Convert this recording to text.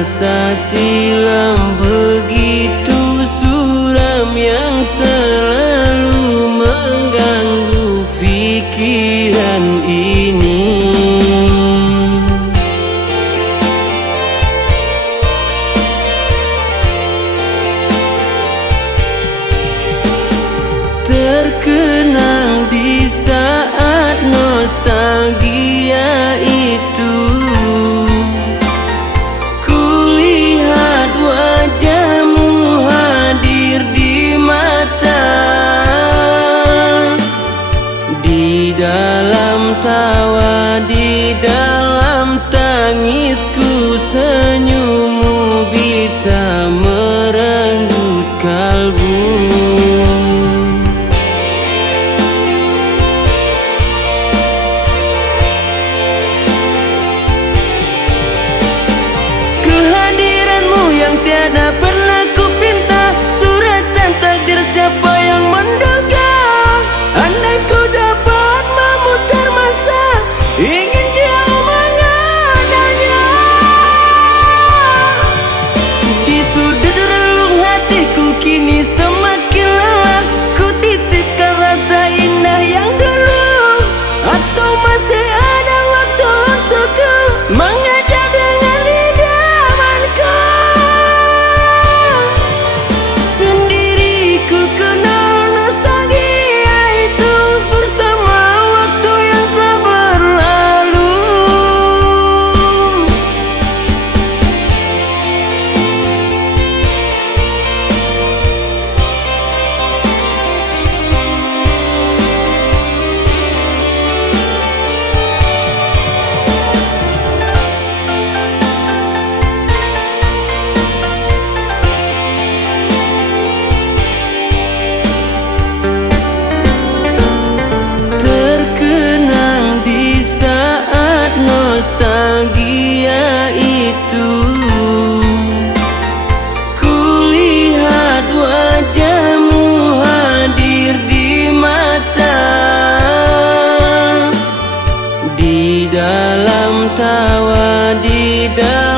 masa silam begitu suram yang selalu mengganggu pikiran ini. Terkenang di saat nostalgia itu, kulihat wajahmu hadir di mata. Di dalam tawa, di dalam tangisku, senyummu bisa merenggut kalbu. Tiada pernah ku pinta, suratan takdir siapa yang menduga. Andai ku dapat memutar masa, ingin jauh mengenalnya. Di sudut relung hatiku kini semakin lelah, ku titipkan rasa indah yang dulu. Atau masih ada waktu untukku mengajak dengan idamanku. Nostalgia itu, kulihat wajahmu hadir di mata. Di dalam tawa, di dalam